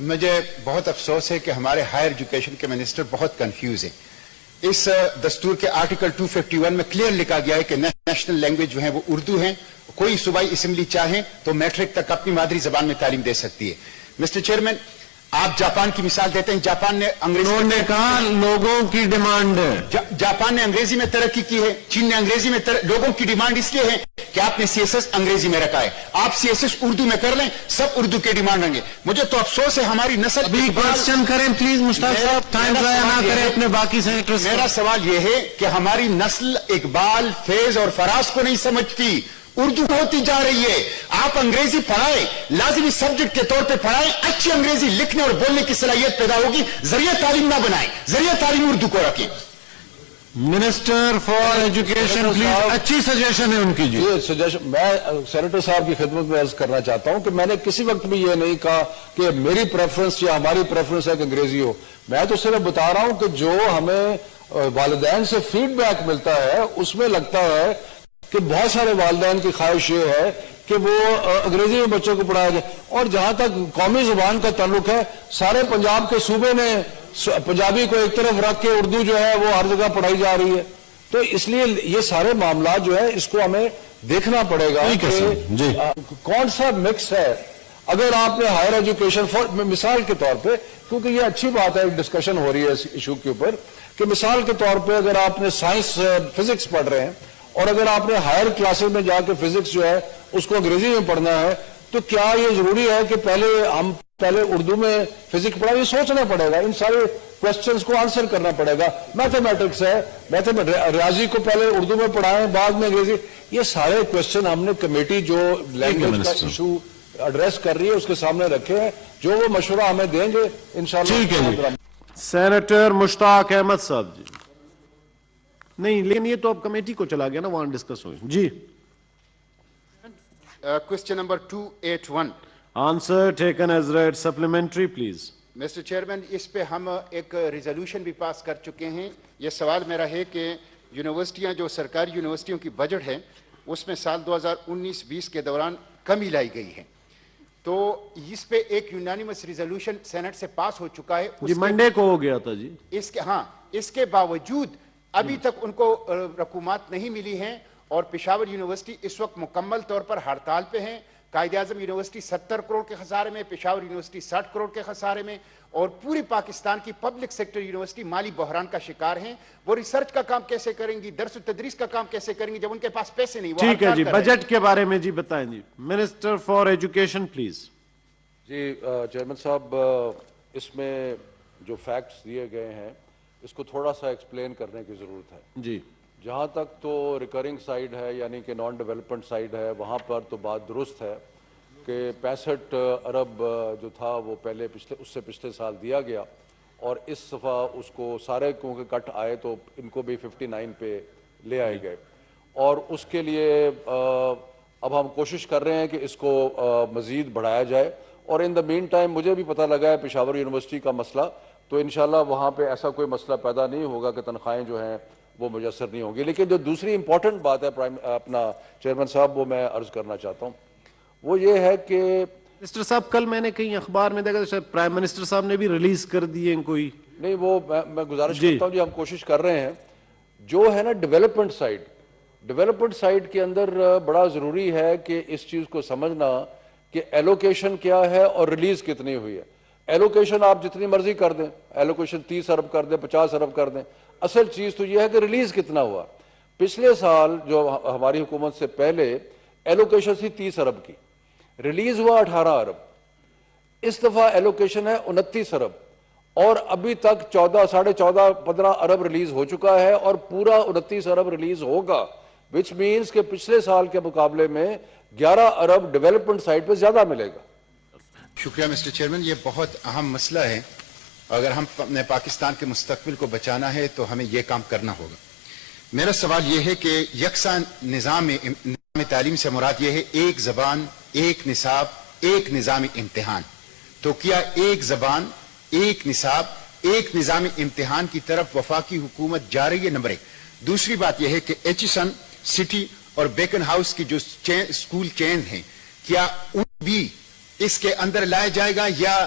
مجھے بہت افسوس ہے کہ ہمارے ہائر ایجوکیشن کے منسٹر بہت کنفیوز ہیں. اس دستور کے آرٹیکل 251 میں کلیئر لکھا گیا ہے کہ نیشنل لینگویج جو ہیں وہ اردو ہیں. کوئی صوبائی اسمبلی چاہیں تو میٹرک تک اپنی مادری زبان میں تعلیم دے سکتی ہے. مسٹر چیئرمین، آپ جاپان کی مثال دیتے ہیں. جاپان نے انہوں نے کہا لوگوں کی ڈیمانڈ ہے. جاپان نے انگریزی میں ترقی کی ہے. چین نے انگریزی میں لوگوں کی ڈیمانڈ اس لیے ہے کہ آپ نے سی ایس ایس انگریزی میں رکھا ہے. آپ سی ایس ایس اردو میں کر لیں، سب اردو کے ڈیمانڈ ہوں گے. مجھے تو افسوس ہے ہماری نسل. ابھی کوشچن کریں پلیز مشتاق صاحب، ٹائم ضائع نہ کریں اپنے باقی سینیٹرز. میرا سوال یہ ہے کہ ہماری نسل اقبال، فیض اور فراز کو نہیں سمجھتی. اردو ہوتی جا رہی ہے. آپ انگریزی پڑھائیں، لازمی سبجیکٹ کے طور پہ پڑھائیں. اچھی انگریزی لکھنے اور بولنے کی صلاحیت پیدا ہوگی. ذریعہ تعلیم نہ بنائیں، ذریعہ تعلیم اردو کو رکھیں. Minister for education please. اچھی سجیشن ہے ان کی. جی سجیشن میں سینیٹر صاحب کی خدمت میں عرض کرنا چاہتا ہوں کہ میں نے کسی وقت بھی یہ نہیں کہا کہ میری پریفرنس یا ہماری پریفرنس ہے کہ انگریزی ہو. میں تو صرف بتا رہا ہوں کہ جو ہمیں والدین سے فیڈ بیک ملتا ہے اس میں لگتا ہے کہ بہت سارے والدین کی خواہش یہ ہے کہ وہ انگریزی میں بچوں کو پڑھایا جائے. اور جہاں تک قومی زبان کا تعلق ہے، سارے پنجاب کے صوبے نے پنجابی کو ایک طرف رکھ کے اردو جو ہے وہ ہر جگہ پڑھائی جا رہی ہے. تو اس لیے یہ سارے معاملات جو ہے اس کو ہمیں دیکھنا پڑے گا کہ کون سا مکس ہے. اگر آپ نے ہائر ایجوکیشن مثال کے طور پہ، کیونکہ یہ اچھی بات ہے، ڈسکشن ہو رہی ہے اس ایشو کے اوپر، کہ مثال کے طور پہ اگر آپ نے سائنس فزکس پڑھ رہے ہیں اور اگر آپ نے ہائر کلاسز میں جا کے فزکس جو ہے اس کو انگریزی میں پڑھنا ہے، تو کیا یہ ضروری ہے کہ پہلے اردو میں فزکس پڑھا؟ یہ سوچنا پڑے گا. ان سارے کوسچنز کو آنسر کرنا پڑے گا. میتھمیٹکس ہے، ریاضی کو پہلے اردو میں پڑھائیں بعد میں انگریزی. یہ سارے کوسچن ہم نے کمیٹی جو لینگویج کا ایشو ایڈریس کر رہی ہے اس کے سامنے رکھے ہیں. جو وہ مشورہ ہمیں دیں گے انشاءاللہ. سینیٹر مشتاق احمد صاحب. جی نہیں، لیکن یہ تو اب کمیٹی کو چلا گیا نا، وہاں ڈسکس ہوئی. جی question number 281. Answer taken as read. Supplementary please. Mister chairman, اس پہ ہم ایک ریزولوشن بھی پاس کر چکے ہیں. یہ سوال میرا ہے کہ یونیورسٹیاں، جو سرکاری یونیورسٹیوں کی بجٹ ہے اس میں سال 2019-20 کے دوران کمی لائی گئی ہے. تو اس پہ ایک یونانیمس ریزولوشن سینٹ سے پاس ہو چکا ہے. جی منڈے کو ہو گیا تھا. جی اس کے باوجود ابھی تک ان کو رقومات نہیں ملی ہیں اور پشاور یونیورسٹی اس وقت مکمل طور پر ہڑتال پہ ہیں. قائد اعظم یونیورسٹی 70 کروڑ کے خسارے میں، پشاور یونیورسٹی 60 کروڑ کے خسارے میں، اور پوری پاکستان کی پبلک سیکٹر یونیورسٹی مالی بحران کا شکار ہیں. وہ ریسرچ کا کام کیسے کریں گی، درس و تدریس کا کام کیسے کریں گی جب ان کے پاس پیسے نہیں؟ ٹھیک ہے جی، بجٹ کے بارے میں جی بتائیں. جی منسٹر فار ایجوکیشن پلیز. جی چیئرمین صاحب، اس میں جو فیکٹس دیے گئے ہیں اس کو تھوڑا سا ایکسپلین کرنے کی ضرورت ہے. جی جہاں تک تو ریکرنگ سائیڈ ہے یعنی کہ نان ڈیولپمنٹ سائیڈ ہے، وہاں پر تو بات درست ہے کہ 65 ارب جو تھا وہ اس سے پچھلے سال دیا گیا، اور اس دفعہ اس کو سارے کیونکہ کٹ آئے تو ان کو بھی 59 پہ لے آئے گئے. اور اس کے لیے اب ہم کوشش کر رہے ہیں کہ اس کو مزید بڑھایا جائے. اور ان دا مین ٹائم مجھے بھی پتہ لگا ہے پشاور یونیورسٹی کا مسئلہ، تو انشاءاللہ وہاں پہ ایسا کوئی مسئلہ پیدا نہیں ہوگا کہ تنخواہیں جو ہیں وہ میسر نہیں ہوں گی. لیکن جو دوسری امپورٹنٹ بات ہے اپنا چیئرمین صاحب وہ میں عرض کرنا چاہتا ہوں، وہ یہ ہے کہ منسٹر صاحب کل میں نے کہیں اخبار میں دیکھا شاید پرائم منسٹر صاحب نے بھی ریلیز کر دیے کوئی. نہیں، وہ میں گزارش کرتا ہوں جی، ہم کوشش کر رہے ہیں. جو ہے نا ڈیولپمنٹ سائیڈ کے اندر بڑا ضروری ہے کہ اس چیز کو سمجھنا کہ ایلوکیشن کیا ہے اور ریلیز کتنی ہوئی ہے. ایلوکیشن آپ جتنی مرضی کر دیں، ایلوکیشن 30 ارب کر دیں، 50 ارب کر دیں، اصل چیز تو یہ ہے کہ ریلیز کتنا ہوا. پچھلے سال جو ہماری حکومت سے پہلے ایلوکیشن تھی 30 ارب کی، ریلیز ہوا 18 ارب. اس دفعہ ایلوکیشن ہے 29 ارب، اور ابھی تک 14.5-15 ارب ریلیز ہو چکا ہے اور پورا 29 ارب ریلیز ہوگا، وچ مینز کہ پچھلے سال کے مقابلے میں 11 ارب ڈیولپمنٹ سائٹ پہ زیادہ ملے گا. شکریہ مسٹر چیئرمین. یہ بہت اہم مسئلہ ہے. اگر ہم اپنے پاکستان کے مستقبل کو بچانا ہے تو ہمیں یہ کام کرنا ہوگا. میرا سوال یہ ہے کہ یکساں نظام تعلیم سے مراد یہ ہے ایک زبان، ایک نصاب، ایک نظام امتحان. تو کیا ایک زبان، ایک نصاب، ایک نظام امتحان کی طرف وفاقی حکومت جا رہی ہے؟ نمبر 1. دوسری بات یہ ہے کہ ایچسن، سٹی اور بیکن ہاؤس کی جو اسکول چین ہیں، کیا ان بھی اس کے اندر لایا جائے گا یا